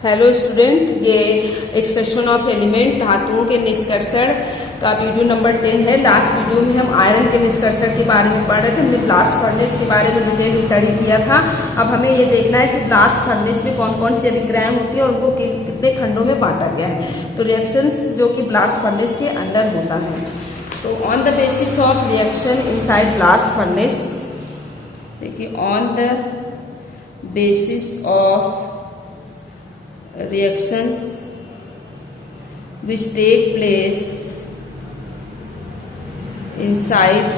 Hello student, ये extraction of element धातुओं के निष्कर्षण का वीडियो नंबर 10 है। लास्ट वीडियो में हम आयरन के निष्कर्षण के बारे में पढ़ रहे थे। हमने ब्लास्ट फर्नेस के बारे में डिटेल स्टडी किया था। अब हमें ये देखना है कि ब्लास्ट फर्नेस में कौन कौन सी अभिक्रियाएं होती है और उनको कितने खंडों में बांटा गया है। तो रिएक्शंस जो कि ब्लास्ट फर्नेस के अंदर होता है। तो on the basis of reaction inside blast furnace, देखिए on the basis of reactions which take place inside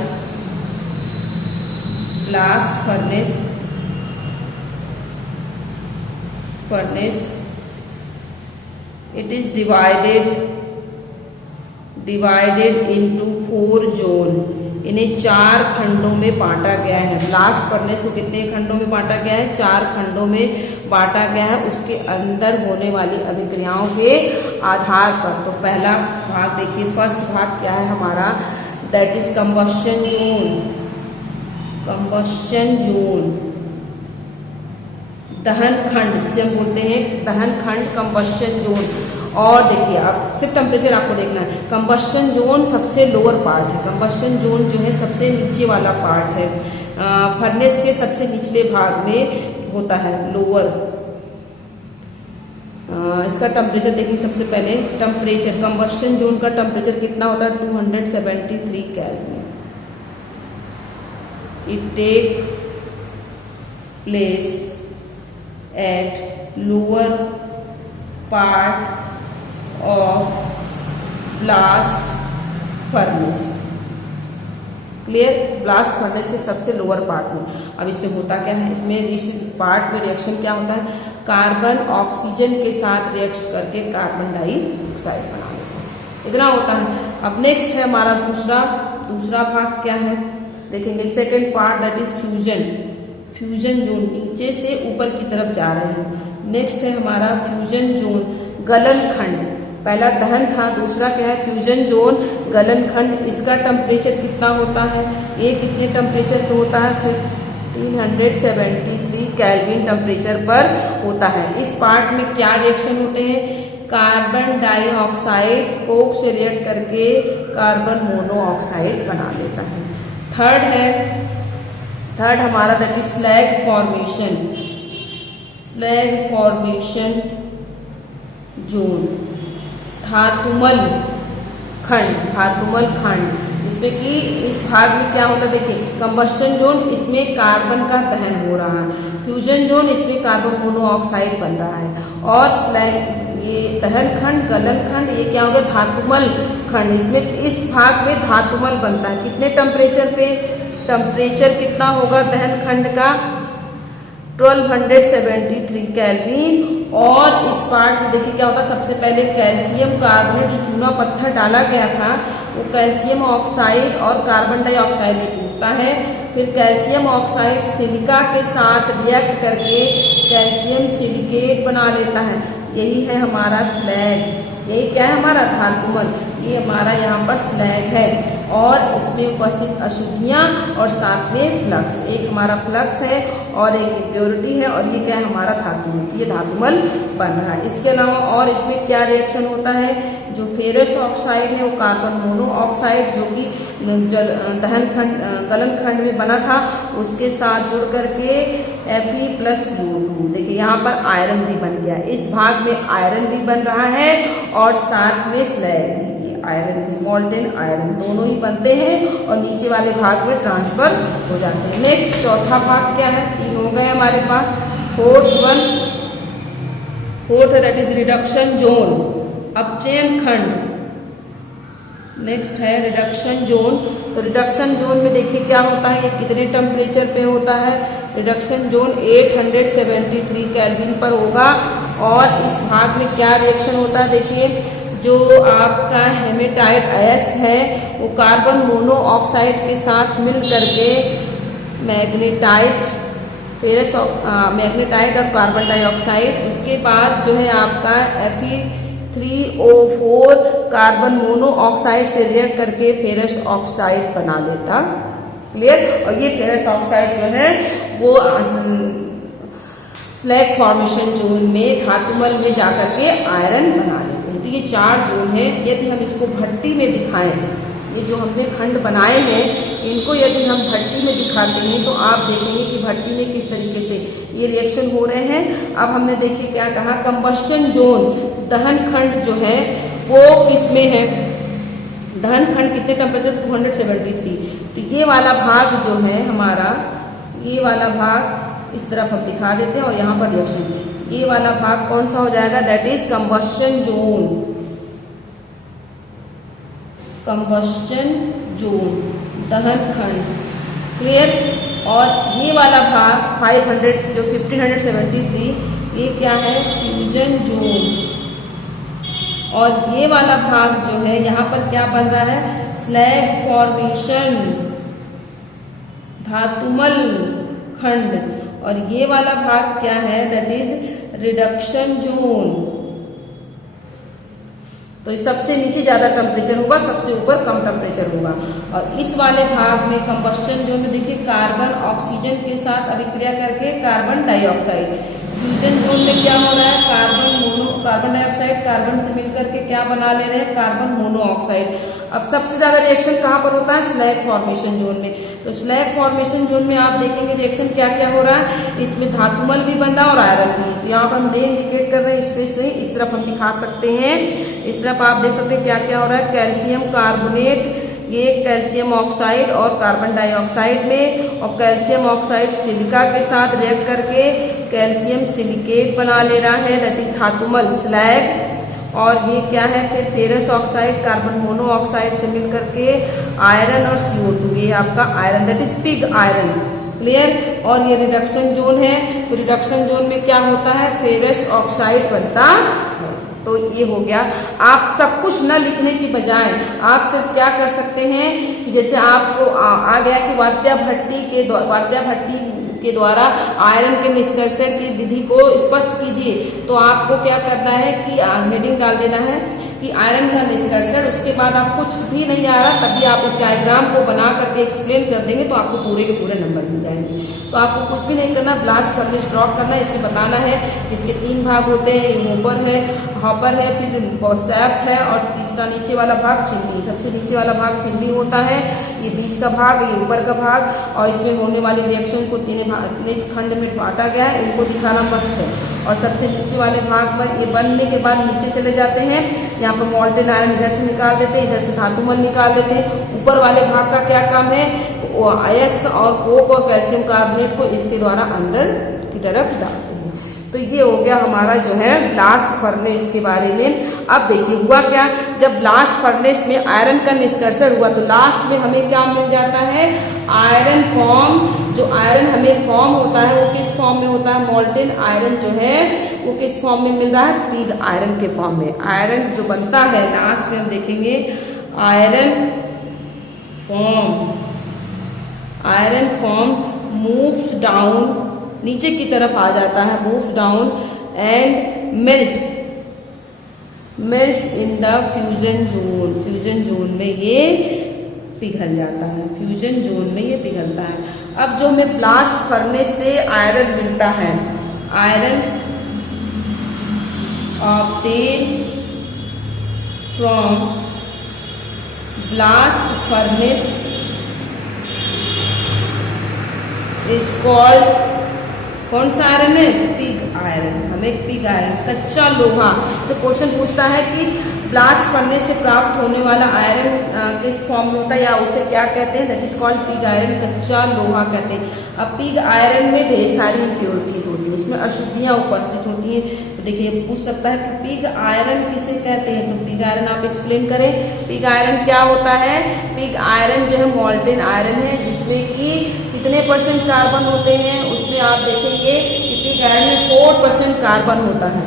blast furnace it is divided into 4 zone. इन्हें 4 खंडों में बांटा गया है। ब्लास्ट फर्नेस को कितने खंडों में बांटा गया है? 4 खंडों में बांटा गया है उसके अंदर होने वाली अभिक्रियाओं के आधार पर। तो पहला भाग देखिए, फर्स्ट भाग क्या है हमारा, that is combustion zone. Combustion zone, दहन खंड जिसे हम बोलते हैं दहन खंड, कंबस्शन जोन। और देखिए अब सिर्फ टेम्परेचर आपको देखना है। कंबस्शन जोन सबसे लोअर पार्ट है। कंबस्शन जोन जो है सबसे नीचे वाला पार्ट है। फर्नेस के सबसे निचले भाग में होता है, लोअर। इसका टेम्परेचर देखिए सबसे पहले। टेम्परेचर कंबस्शन जोन का टेम्परेचर कितना होता है? 273 kelvin. It take place at lower part of blast furnace. Clear? Blast furnace के सबसे लोअर पार्ट में। अब इसमें होता क्या है, इसमें इस पार्ट में रिएक्शन क्या होता है, कार्बन ऑक्सीजन के साथ रिएक्ट करके कार्बन डाइऑक्साइड बना लेते हैं। इतना होता है। अब नेक्स्ट है हमारा दूसरा भाग क्या है, देखेंगे second part, that is fusion. Fusion zone नीचे से ऊपर की तरफ जा रहे हैं। नेक्स्ट है हमारा फ्यूजन जोन, गलन खंड। पहला दहन था, दूसरा क्या है, फ्यूजन जोन, गलन खंड। इसका टेम्परेचर कितना होता है, ये कितने टेम्परेचर पे होता है? 1573 केल्विन टेम्परेचर पर होता है। इस पार्ट में क्या रिएक्शन होते हैं, कार्बन डाइऑक्साइड कोक से रिएक्ट करके कार्बन मोनोऑक्साइड बना देता है। थर्ड हमारा that is slag formation. Slag formation zone, धातुमल खंड, जिसमें कि इस भाग में क्या होता है, देखिए कंबस्शन जोन, इसमें कार्बन का दहन हो रहा है। फ्यूजन जोन, इसमें कार्बन मोनोऑक्साइड बन रहा है। और स्लैग, ये दहन खंड, गलन खंड, ये क्या होगा, धातुमल खंड। इसमें इस भाग में धातुमल बनता है। कितने टेम्परेचर पे? टेम्परेचर कितना होगा दहन खंड का? 1273 केल्विन। और इस पार्ट में देखिए क्या होता है, सबसे पहले कैल्शियम कार्बोनेट जो चूना पत्थर डाला गया था वो कैल्शियम ऑक्साइड और कार्बन डाइऑक्साइड में टूटता है। फिर कैल्शियम ऑक्साइड सिलिका के साथ रिएक्ट करके कैल्शियम सिलिकेट बना लेता है। यही है हमारा स्लैग। यही क्या है हमारा, धातुमल। ये हमारा यहाँ पर स्लैग है और इसमें उपस्थित अशुद्धियाँ और साथ में फ्लक्स। एक हमारा फ्लक्स है और एक इम्प्योरिटी है और ये क्या है हमारा धातुमल। ये धातुमल बन रहा है। इसके अलावा और इसमें क्या रिएक्शन होता है, जो फेरस ऑक्साइड है वो कार्बन मोनोऑक्साइड जो कि दहन खंड गलन खंड में बना था उसके साथ जुड़ करके Fe+O2। देखिए यहाँ पर आयरन भी बन गया। इस भाग में आयरन भी बन रहा है और साथ में स्लैग भी। आयरन भी, मॉल्टेन आयरन दोनों ही बनते हैं और नीचे वाले भाग में ट्रांसफर हो जाते हैं। नेक्स्ट चौथा भाग क्या है, 3 हो गए हमारे पास। Fourth that is reduction zone, अपचयन खंड। नेक्स्ट है रिडक्शन जोन। तो रिडक्शन जोन में देखिए क्या होता है, ये कितने टेम्परेचर पे होता है, रिडक्शन जोन 873 केल्विन पर होगा। और इस भाग में क्या रिएक्शन होता है, देखिए जो आपका हेमेटाइट अयस्क है वो कार्बन मोनोऑक्साइड के साथ मिल करके मैग्नेटाइट और कार्बन डाइऑक्साइड, उसके बाद जो है आपका Fe3O4 कार्बन मोनोऑक्साइड से रिएक्ट करके फेरस ऑक्साइड बना लेता। क्लियर? और ये फेरस ऑक्साइड जो है वो स्लैग फॉर्मेशन जोन में धातुमल में जाकर के आयरन बना लेते हैं। तो ये 4 जोन है। यदि हम इसको भट्टी में दिखाएं, ये जो हमने खंड बनाए हैं इनको यदि हम भट्टी में दिखाते हैं तो आप देखेंगे कि भट्टी में किस तरीके से ये रिएक्शन हो रहे हैं। अब हमने देखिए क्या कहा, कंबस्शन जोन दहन खंड जो है वो किस में है, दहन खंड कितने टेम्परेचर 273। तो ये वाला भाग जो है हमारा, ये वाला भाग इस तरफ हम दिखा देते हैं और यहाँ पर रिएक्शन, ये वाला भाग कौन सा हो जाएगा, that is combustion zone, combustion zone दहन खंड। क्लियर। और ये वाला भाग 500 जो 1573 ये क्या है, फ्यूजन जोन। और ये वाला भाग जो है यहाँ पर क्या बन रहा है, स्लैग फॉर्मेशन धातुमल खंड। और ये वाला भाग क्या है, दैट इज रिडक्शन जोन। तो सबसे नीचे ज्यादा टेम्परेचर होगा, सबसे ऊपर कम टेम्परेचर होगा। और इस वाले भाग में कंबस्शन जोन में देखिए कार्बन ऑक्सीजन के साथ अभिक्रिया करके कार्बन डाइऑक्साइड, फ्यूजन जोन में क्या हो रहा है, कार्बन डाइऑक्साइड कार्बन से मिलकर के क्या बना ले रहे हैं, कार्बन मोनोऑक्साइड। अब सबसे ज्यादा रिएक्शन कहाँ पर होता है, स्लैग फॉर्मेशन जोन में। तो स्लैग फॉर्मेशन जोन में आप देखेंगे रिएक्शन क्या क्या हो रहा है, इसमें धातुमल भी बन रहा है और आयरन भी। तो यहाँ पर हम डे इंडिकेट कर रहे हैं स्पेस में, इस तरफ हम दिखा सकते हैं। इस तरफ आप देख सकते हैं क्या क्या हो रहा है, कैल्शियम कार्बोनेट, ये कैल्शियम ऑक्साइड और कार्बन डाइऑक्साइड में, और कैल्शियम ऑक्साइड सिलिका के साथ रिएक्ट करके कैल्शियम सिलिकेट बना ले रहा है, दैट इज धातुमल स्लैग। और ये क्या है फिर फेरस ऑक्साइड कार्बन मोनोऑक्साइड से मिलकर के आयरन और CO2, ये आपका iron that is pig iron. Clear. और ये रिडक्शन जोन है। तो रिडक्शन जोन में क्या होता है, फेरस ऑक्साइड बनता है। तो ये हो गया। आप सब कुछ न लिखने की बजाय आप सिर्फ क्या कर सकते हैं कि जैसे आपको आ गया कि वात्या भट्टी के द्वारा आयरन के निष्कर्षण की विधि को स्पष्ट कीजिए। तो आपको क्या करना है कि हेडिंग डाल देना है कि आयरन का निष्कर्षण, उसके बाद आप कुछ भी नहीं आ रहा तभी आप इस डायग्राम को बना करके एक्सप्लेन कर देंगे तो आपको पूरे के पूरे नंबर मिल जाएंगे। तो आपको कुछ भी नहीं करना, ब्लास्ट फर्नेस ड्रॉ करना है, इसमें बताना है इसके 3 भाग होते हैं, हॉपर है, फिर सैफ्ट है और तीसरा नीचे वाला भाग चिमनी। सबसे नीचे वाला भाग चिमनी होता है, ये बीच का भाग, ये ऊपर का भाग। और इसमें होने वाली रिएक्शन को इतने खंड में बांटा गया है, इनको दिखाना मस्त है। और सबसे नीचे वाले भाग पर ये बनने के बाद नीचे चले जाते हैं, यहाँ पर मोल्टेन आयरन इधर से निकाल देते हैं, इधर से धातुमल निकाल देते हैं। ऊपर वाले भाग का क्या काम है, अयस्क और कोक और कैल्शियम कार्बोनेट को इसके द्वारा अंदर की तरफ डालते हैं। तो ये हो गया हमारा जो है ब्लास्ट फर्नेस के बारे में। अब देखिए हुआ क्या, जब ब्लास्ट फर्नेस में आयरन का निष्कर्षण हुआ तो लास्ट में हमें क्या मिल जाता है, आयरन फॉर्म। जो आयरन हमें फॉर्म होता है वो किस फॉर्म में होता है, मोल्टेन आयरन जो है वो किस फॉर्म में मिल रहा है, पिग आयरन के फॉर्म में। आयरन जो बनता है लास्ट में हम देखेंगे आयरन फॉर्म मूव्स डाउन, नीचे की तरफ आ जाता है, moves down and melts in the fusion zone. Fusion zone में ये पिघल जाता है, फ्यूजन जोन में ये पिघलता है। अब जो हमें ब्लास्ट फर्नेस से आयरन मिलता है, iron obtain from blast furnace is called, कौन सा आयरन है, पिग आयरन। हमें पिग आयरन कच्चा लोहा से क्वेश्चन पूछता है कि ब्लास्ट फर्नेस से प्राप्त होने वाला आयरन किस फॉर्म में होता है या उसे क्या कहते हैं, that is called pig iron, कच्चा लोहा कहते हैं। अब पिग आयरन में ढेर सारी इम्प्योरिटीज होती है, इसमें अशुद्धियां उपस्थित होती हैं। तो देखिए पूछ सकता है कि पिग आयरन किसे कहते हैं, तो पिग आयरन आप एक्सप्लेन करें। पिग आयरन क्या होता है, पिग आयरन जो है मोल्टेन आयरन है जिसमें कि कितने % कार्बन होते हैं, उसमें आप देखेंगे कि पिग आयरन में 4% कार्बन होता है,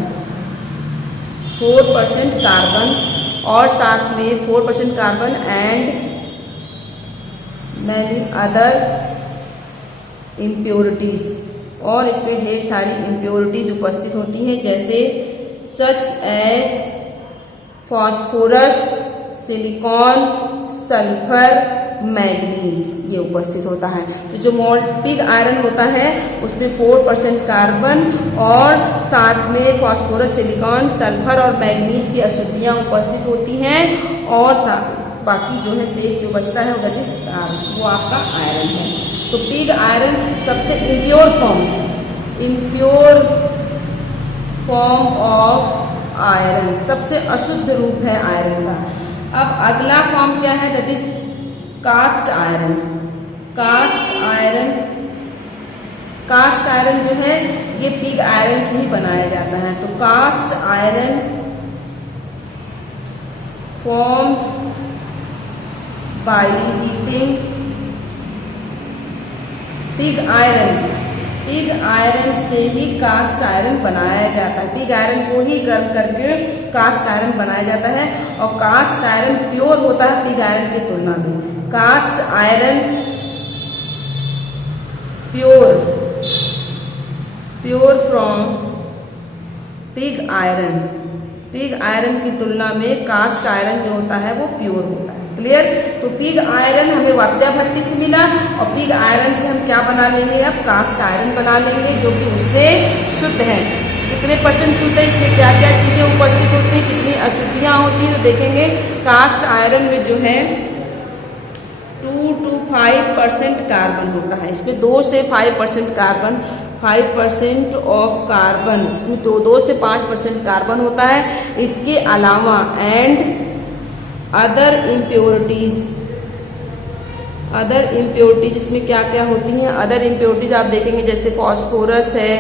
4% कार्बन और साथ में 4% carbon and many other impurities, और इसमें ढेर सारी इम्प्योरिटीज उपस्थित होती हैं जैसे such as phosphorus, silicon, sulphur, manganese ये उपस्थित होता है। तो जो पिग आयरन होता है उसमें 4% कार्बन और साथ में फास्फोरस, सिलिकॉन, सल्फर और मैग्नीज की अशुद्धियां उपस्थित होती हैं और बाकी जो है शेष जो बचता है दैट इज वो आपका आयरन है। तो पिग आयरन सबसे इम्प्योर फॉर्म ऑफ आयरन, सबसे अशुद्ध रूप है आयरन का। अब अगला फॉर्म क्या है that is cast iron. Cast iron जो है ये पिग आयरन से ही बनाया जाता है। तो cast iron formed by heating pig iron से ही कास्ट आयरन बनाया जाता है। पिग आयरन को ही गर्म करके कास्ट आयरन बनाया जाता है और कास्ट आयरन प्योर होता है पिग आयरन की तुलना में। Cast iron pure from pig iron की तुलना में कास्ट आयरन जो होता है वो प्योर होता है। क्लियर? तो पिग आयरन हमें वात्या भट्टी से मिला और पिग आयरन से हम क्या बना लेंगे, अब कास्ट आयरन बना लेंगे जो कि उससे शुद्ध है। कितने परसेंट शुद्ध है, इसमें क्या क्या चीजें उपस्थित होती है, कितनी अशुद्धियां होती है, तो देखेंगे कास्ट आयरन में जो है 2 to 5% कार्बन होता है। इसमें 2 से 5% कार्बन, 5% ऑफ कार्बन, इसमें 2 से 5% कार्बन होता है। इसके अलावा एंड अदर इम्प्योरिटीज इसमें क्या क्या होती हैं, अदर इम्प्योरिटीज आप देखेंगे जैसे फास्फोरस है,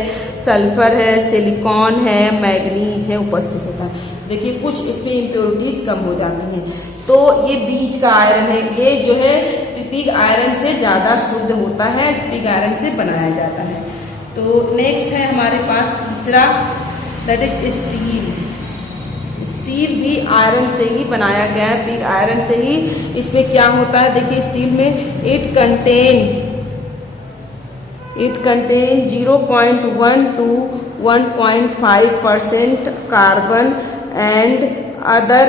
सल्फर है, सिलिकॉन है, मैग्नीज है उपस्थित होता है। देखिए कुछ इसमें इम्प्योरिटीज कम हो जाती हैं। तो ये बीच का आयरन है, ये जो है पिग आयरन से ज़्यादा शुद्ध होता है, पिग आयरन से बनाया जाता है। तो नेक्स्ट है हमारे पास तीसरा दैट इज स्टील। स्टील भी आयरन से ही बनाया गया है, पिग आयरन से ही। इसमें क्या होता है देखिए स्टील में it contain 0.1 to 1.5% carbon and other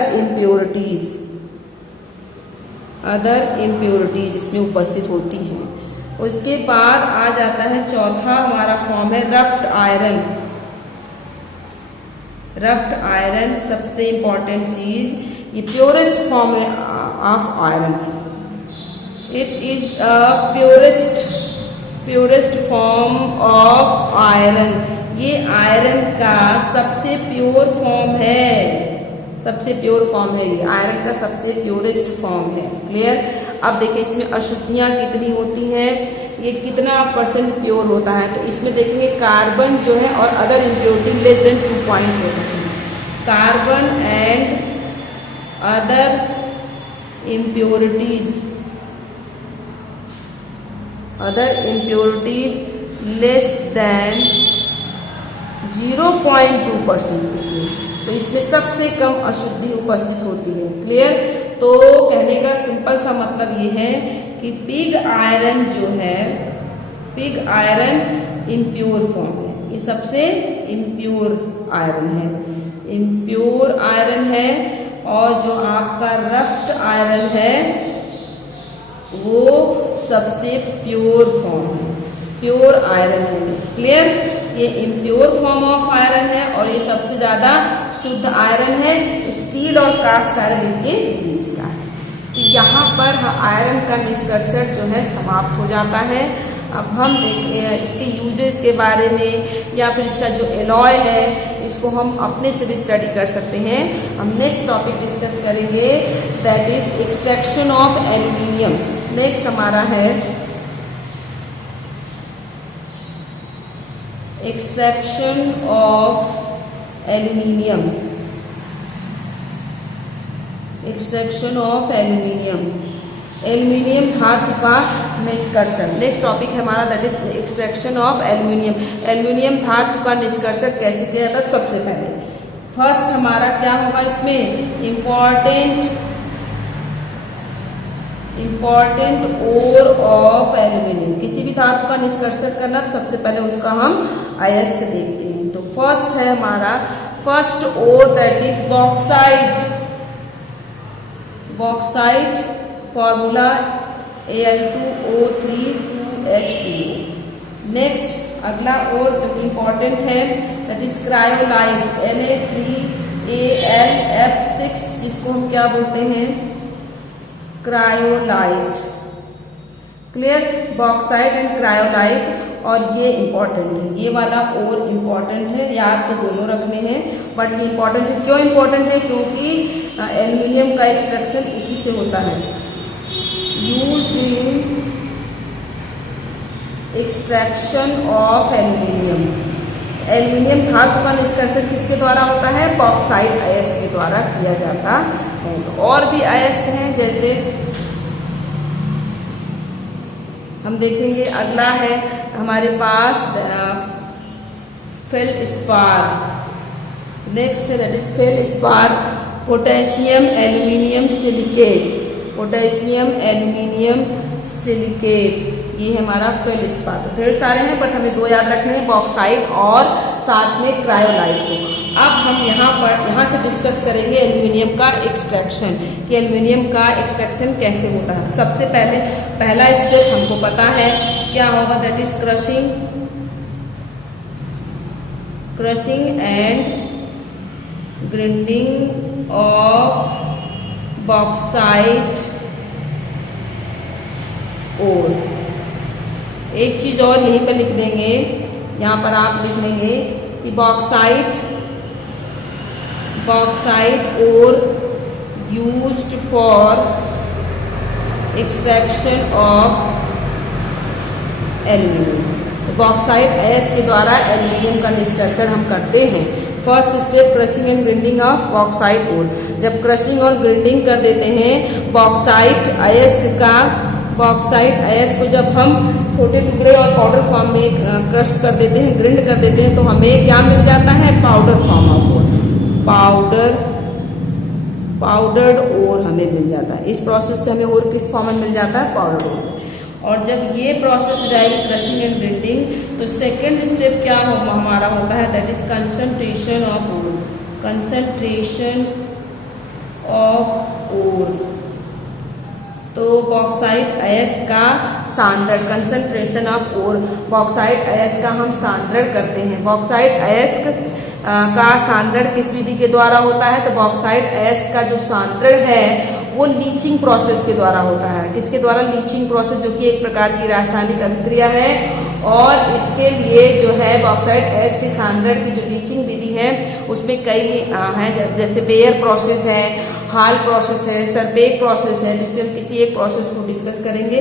impurities इसमें उपस्थित होती हैं। उसके बाद आ जाता है चौथा हमारा फॉर्म है रफ्ट आयरन। रफ्ट आयरन सबसे इंपॉर्टेंट चीज, ये प्योरेस्ट फॉर्म है of iron. It is a purest form of iron. ये आयरन का सबसे प्योर फॉर्म है, ये आयरन का सबसे प्योरेस्ट फॉर्म है। क्लियर? अब देखिए इसमें अशुद्धियां कितनी होती हैं, ये कितना परसेंट प्योर होता है। तो इसमें देखेंगे कार्बन जो है और other impurity less than 2.4%। Carbon and other impurities less than 0.2% इसमें। तो इसमें सबसे कम अशुद्धि उपस्थित होती है। क्लियर? तो कहने का सिंपल सा मतलब ये है कि पिग आयरन जो है, पिग आयरन इम्प्योर फॉर्म है, ये सबसे इम्प्योर आयरन है। और जो आपका रफ्ट आयरन है वो सबसे प्योर फॉर्म है, प्योर आयरन है। क्लियर? ये इम्प्योर फॉर्म ऑफ आयरन है और ये सबसे ज्यादा शुद्ध आयरन है। स्टील और कास्ट आयरन इनके बीच का है। तो यहाँ पर आयरन का निष्कर्षण जो है समाप्त हो जाता है। अब हम इसके यूजेस के बारे में या फिर इसका जो एलॉय है इसको हम अपने से भी स्टडी कर सकते हैं। हम नेक्स्ट टॉपिक डिस्कस करेंगे that is extraction of aluminium. Next हमारा है एक्सट्रैक्शन ऑफ एल्यूमिनियम। एल्यूमिनियम धातु का निष्कर्षण। नेक्स्ट टॉपिक है हमारा that is extraction of aluminium. Aluminium धातु का निष्कर्षण कैसे किया जाता है? सबसे पहले फर्स्ट हमारा क्या होगा इसमें इम्पॉर्टेंट ओर ऑफ एल्यूमिनियम। किसी भी धातु का निष्कर्षण करना तो सबसे पहले उसका हम अयस्क देखते हैं। तो फर्स्ट है हमारा first ore that is bauxite. Formula Al2O3 2H2O। Next अगला और जो इम्पोर्टेंट है दैट इज क्रायोलाइट Na3Al(F6), जिसको हम क्या बोलते हैं, cryolite. Clear, bauxite and cryolite. और ये इंपॉर्टेंट है, ये वाला और इम्पॉर्टेंट है, याद तो दोनों रखने हैं बट ये इंपॉर्टेंट है। क्यों इंपॉर्टेंट है? क्योंकि एल्यूमिनियम का एक्सट्रैक्शन इसी से होता है। Used in extraction of aluminium. Aluminium धातु का निष्कर्षण किसके द्वारा होता है? बॉक्साइट अयस्क के द्वारा किया जाता है। तो और भी अयस्क हैं, जैसे हम देखेंगे। अगला है हमारे पास feldspar. Next that is feldspar, potassium aluminium silicate. Potassium aluminium silicate, ये है हमारा फेल्डस्पार। ढेर सारे हैं बट हमें दो याद रखने हैं, बॉक्साइट और साथ में क्रायोलाइट को। अब हम यहाँ से डिस्कस करेंगे एल्यूमिनियम का एक्सट्रैक्शन, कि एल्यूमिनियम का एक्सट्रैक्शन कैसे होता है। सबसे पहले पहला स्टेप हमको पता है क्या होगा, that is crushing and grinding of bauxite ore. एक चीज और यहीं पर लिख देंगे, यहाँ पर आप लिख लेंगे कि bauxite ore used for extraction of aluminium. Bauxite अयस्क के द्वारा एल्यूमिनियम का निष्कर्षण हम करते हैं। First step crushing and grinding of bauxite ore. जब क्रशिंग और ग्राइंडिंग कर देते हैं बॉक्साइट अयस्क को जब हम छोटे टुकड़े और पाउडर फॉर्म में क्रश कर देते हैं, ग्राइंड कर देते हैं, तो हमें क्या मिल जाता है? Powder form of ore. Powdered ore हमें मिल जाता है। इस प्रोसेस से हमें और किस फॉर्म में मिल जाता है? Powdered ore. और जब ये प्रोसेस हो जाएगी क्रशिंग एंड ग्राइंडिंग, तो सेकेंड स्टेप क्या हमारा होता है, that is concentration of ore. तो बॉक्साइट अयस्क का सांद्रण, कंसंट्रेशन ऑफ ओर, बॉक्साइट अयस्क का हम सांद्रण करते हैं। बॉक्साइट अयस्क का सांद्रण किस विधि के द्वारा होता है? तो बॉक्साइट अयस्क का जो सांद्रण है वो लीचिंग प्रोसेस के द्वारा होता है। किसके द्वारा? लीचिंग प्रोसेस, जो कि एक प्रकार की रासायनिक अभिक्रिया है। और इसके लिए जो है बॉक्साइट अयस्क के सांद्रण की जो लीचिंग विधि है उसमें कई हैं, जैसे बेयर प्रोसेस है, हाल प्रोसेस है, सरबेक प्रोसेस है, जिसमें हम किसी एक प्रोसेस को डिस्कस करेंगे।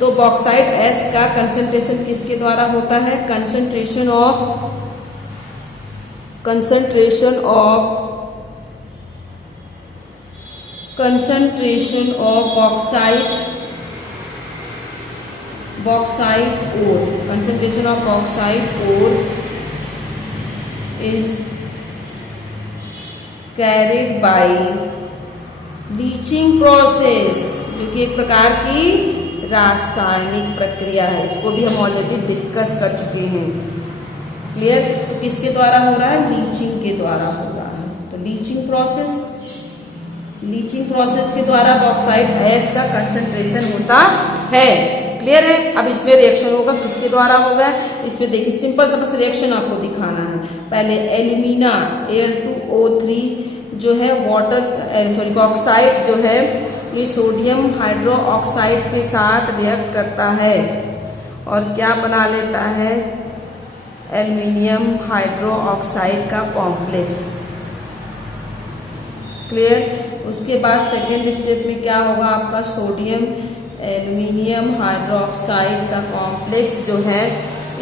तो बॉक्साइट अयस्क का कंसंट्रेशन किसके द्वारा होता है? Concentration of bauxite ore is carried by leaching process, जो कि एक प्रकार की रासायनिक प्रक्रिया है। इसको भी हम ऑलरेडी डिस्कस कर चुके हैं। क्लियर? तो किसके द्वारा हो रहा है? लीचिंग के द्वारा हो रहा है। तो लीचिंग प्रोसेस के द्वारा बॉक्साइट अयस्क का कंसंट्रेशन होता है। क्लियर है? अब इसमें रिएक्शन होगा, किसके द्वारा होगा? इसमें देखिए सिंपल सा बस रिएक्शन आपको दिखाना है। पहले एल्यूमिना Al2O3 जो है बॉक्साइट जो है ये सोडियम हाइड्रोक्साइड के साथ रिएक्ट करता है और क्या बना लेता है? एल्यूमिनियम हाइड्रोक्साइड का कॉम्प्लेक्स। क्लियर? उसके बाद सेकेंड स्टेप में क्या होगा आपका? सोडियम एल्यूमिनियम हाइड्रोक्साइड का कॉम्प्लेक्स जो है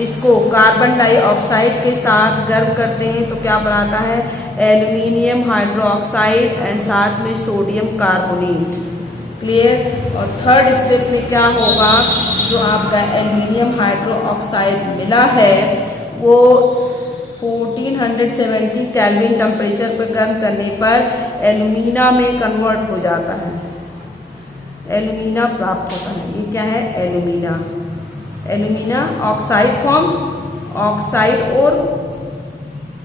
इसको कार्बन डाइऑक्साइड के साथ गर्म करते हैं तो क्या बनाता है? एल्यूमिनियम हाइड्रोक्साइड एंड साथ में सोडियम कार्बोनेट। क्लियर? और थर्ड स्टेप में क्या होगा? जो आपका एल्यूमिनियम हाइड्रोक्साइड मिला है वो 1470 केल्विन टेम्परेचर पर गर्म करने पर एल्यूमिना में कन्वर्ट हो जाता है, एल्यूमिना प्राप्त होता है। ये क्या है? एल्यूमिना ऑक्साइड फॉर्म, ऑक्साइड और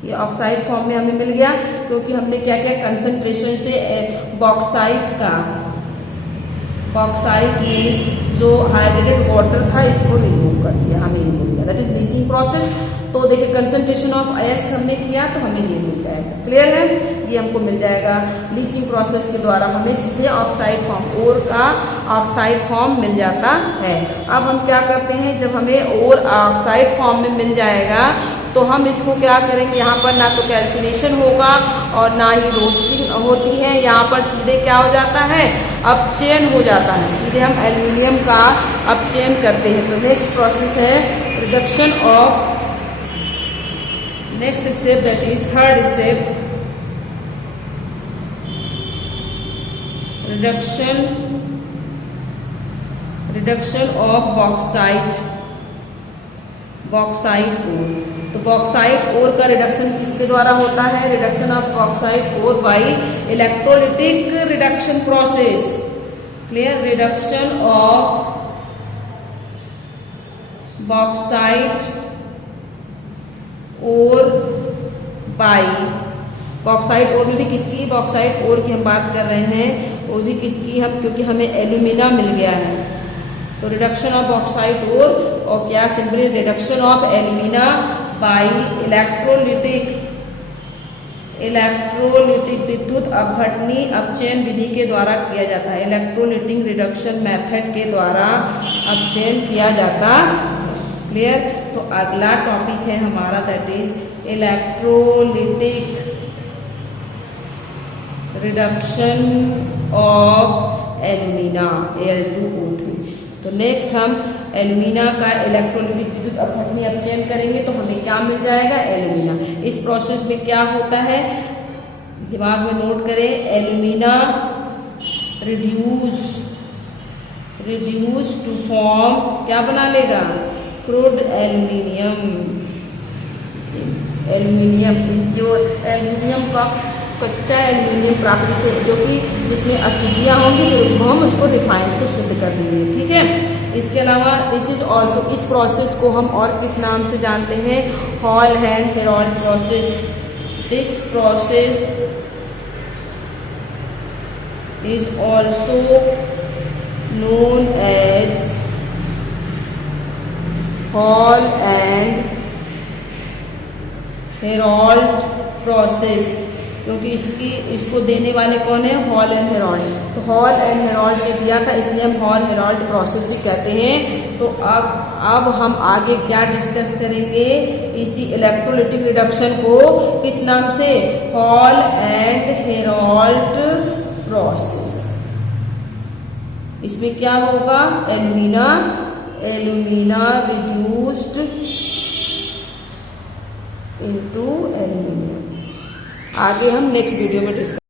ये ऑक्साइड फॉर्म में हमें मिल गया क्योंकि हमने क्या क्या कंसंट्रेशन से बॉक्साइट में जो जो हाइड्रेटेड वाटर था इसको रिमूव कर दिया, हमें रिमूव किया, दैट इज लीचिंग प्रोसेस। तो देखिए कंसंट्रेशन ऑफ अयस्क हमने किया तो हमें ये मिल जाएगा, क्लियर है, ये हमको मिल जाएगा। लीचिंग प्रोसेस के द्वारा हमें सीधे ऑक्साइड फॉर्म, ओर का ऑक्साइड फॉर्म मिल जाता है। अब हम क्या करते हैं, जब हमें ओर ऑक्साइड फॉर्म में मिल जाएगा तो हम इसको क्या करेंगे, यहाँ पर ना तो कैल्सिनेशन होगा और ना ही रोस्टिंग होती है, यहाँ पर सीधे क्या हो जाता है, अपचयन हो जाता है, सीधे हम एल्यूमिनियम का अपचयन करते हैं। तो नेक्स्ट प्रोसेस है reduction of, next step that is third step, reduction of bauxite ore. तो बॉक्साइट ओर का रिडक्शन किसके द्वारा होता है, reduction of bauxite ore by electrolytic reduction process, clear, reduction of bauxite ore by, bauxite ore में भी किसकी, bauxite ore की हम बात कर रहे हैं, वो भी किसकी, हम क्योंकि हमें एल्यूमिना मिल गया है। तो रिडक्शन ऑफ बॉक्साइट ओर और क्या, simply reduction of alumina by electrolytic विद्युत अपघटनी अपचयन विधि के द्वारा किया जाता है, इलेक्ट्रोलिटिक रिडक्शन मेथड के द्वारा अपचयन किया जाता है, क्लियर। तो अगला टॉपिक है हमारा that is electrolytic reduction of alumina Al2O3। तो नेक्स्ट हम एल्यूमिना का इलेक्ट्रोलिटिक विद्युत अपघटनी अपचयन करेंगे तो हमें क्या मिल जाएगा, एल्यूमिना। इस प्रोसेस में क्या होता है, दिमाग में नोट करें, एल्यूमिना रिड्यूस टू फॉर्म क्या बना लेगा, क्रूड एल्यूमिनियम जो एल्यूमिनियम का कच्चा एल्यूमिनियम प्राकृतिक से, जो कि जिसमें अशुद्धियाँ होंगी, फिर उसको हम उसको रिफाइन को शुद्ध कर देंगे, ठीक है। इसके अलावा दिस इज ऑल्सो, इस प्रोसेस को हम और किस नाम से जानते हैं, Hall and Heroult process. This process is also known as Hall and Heroult process, क्योंकि इसको देने वाले कौन है, हॉल एंड हेरोल्ड। तो हॉल एंड हेरोल्ड ने दिया था, इसलिए हम हॉल हेरोल्ड प्रोसेस भी कहते हैं। तो अब हम आगे क्या डिस्कस करेंगे, इसी इलेक्ट्रोलिटिक रिडक्शन को किस नाम से, हॉल एंड हेरोल्ड प्रोसेस। इसमें क्या होगा, एल्यूमिना रिड्यूस्ड इनटू एल्यूमिनियम। आगे हम नेक्स्ट वीडियो में डिस्कस